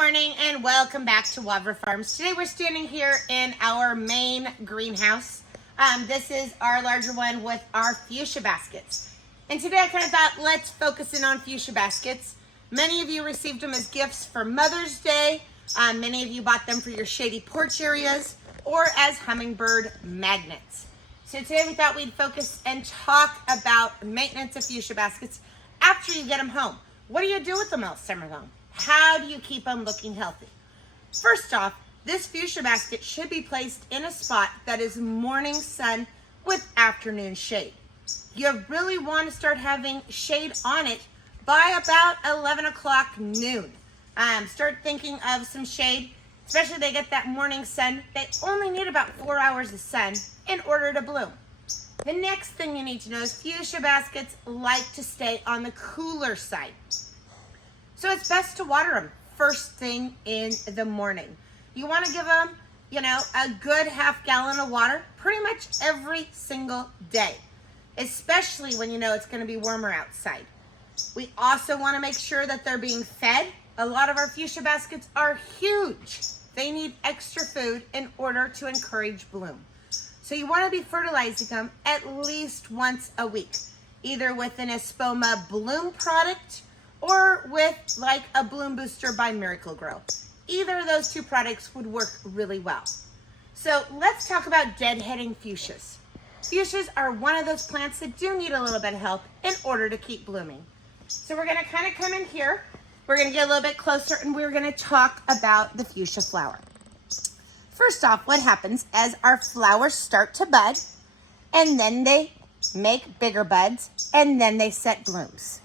morning and welcome back to Wavra Farms. Today we're standing here in our main greenhouse. This is our larger one with our Fuchsia Baskets. And today I kind of thought, let's focus in on Fuchsia Baskets. Many of you received them as gifts for Mother's Day. Many of you bought them for your shady porch areas or as hummingbird magnets. So today we thought we'd focus and talk about maintenance of Fuchsia Baskets after you get them home. What do you do with them all summer long? How do you keep them looking healthy? First off, this Fuchsia basket should be placed in a spot that is morning sun with afternoon shade. You really want to start having shade on it by about 11 o'clock noon. Start thinking of some shade, especially they get that morning sun. They only need about 4 hours of sun in order to bloom. The next thing you need to know is Fuchsia baskets like to stay on the cooler side. So it's best to water them first thing in the morning. You want to give them, a good half gallon of water pretty much every single day, especially when you know it's going to be warmer outside. We also want to make sure that they're being fed. A lot of our Fuchsia baskets are huge. They need extra food in order to encourage bloom. So you want to be fertilizing them at least once a week, either with an Espoma Bloom product or with like a Bloom Booster by Miracle-Gro. Either of those two products would work really well. So let's talk about deadheading fuchsias. Fuchsias are one of those plants that do need a little bit of help in order to keep blooming. So we're gonna kind of come in here, we're gonna get a little bit closer and we're gonna talk about the fuchsia flower. First off, what happens as our flowers start to bud and then they make bigger buds and then they set blooms.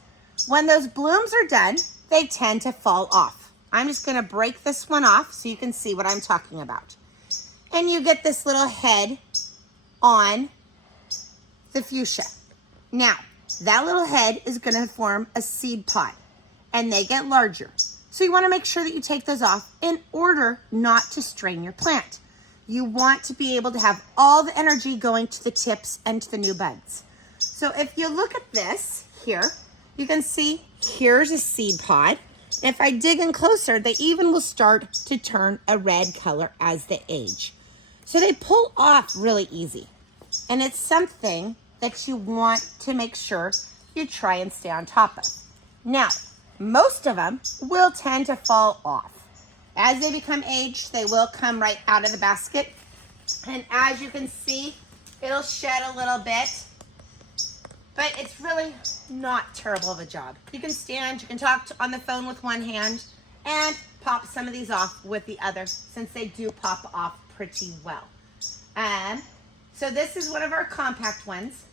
When those blooms are done, they tend to fall off. I'm just gonna break this one off so you can see what I'm talking about. And you get this little head on the fuchsia. Now, that little head is gonna form a seed pod and they get larger. So you wanna make sure that you take those off in order not to strain your plant. You want to be able to have all the energy going to the tips and to the new buds. So if you look at this here, you can see here's a seed pod. If I dig in closer, they even will start to turn a red color as they age. So they pull off really easy. And it's something that you want to make sure you try and stay on top of. Now, most of them will tend to fall off. As they become aged, they will come right out of the basket. And as you can see, it'll shed a little bit. But it's really not terrible of a job. You can stand, you can talk on the phone with one hand and pop some of these off with the other since they do pop off pretty well. So this is one of our compact ones.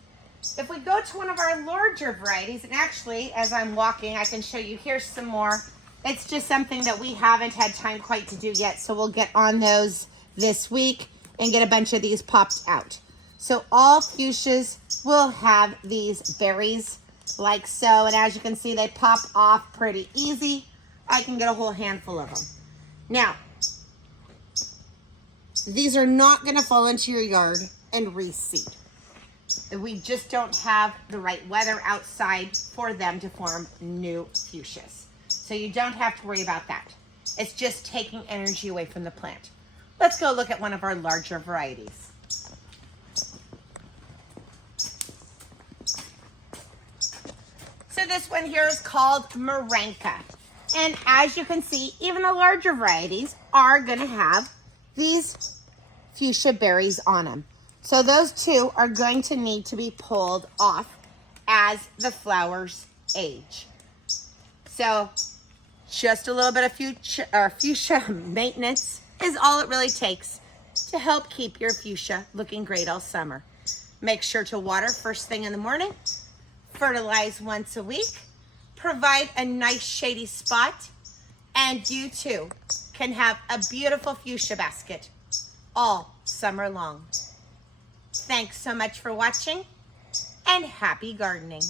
If we go to one of our larger varieties, and actually as I'm walking, I can show you, here's some more. It's just something that we haven't had time quite to do yet. So we'll get on those this week and get a bunch of these popped out. So all fuchsias will have these berries like so. And as you can see, they pop off pretty easy. I can get a whole handful of them. Now, these are not gonna fall into your yard and reseed. We just don't have the right weather outside for them to form new fuchsias. So you don't have to worry about that. It's just taking energy away from the plant. Let's go look at one of our larger varieties. So this one here is called Maranka. And as you can see, even the larger varieties are gonna have these fuchsia berries on them. So those two are going to need to be pulled off as the flowers age. So just a little bit of fuchsia maintenance is all it really takes to help keep your fuchsia looking great all summer. Make sure to water first thing in the morning, fertilize once a week, provide a nice shady spot, and you too can have a beautiful fuchsia basket all summer long. Thanks so much for watching and happy gardening.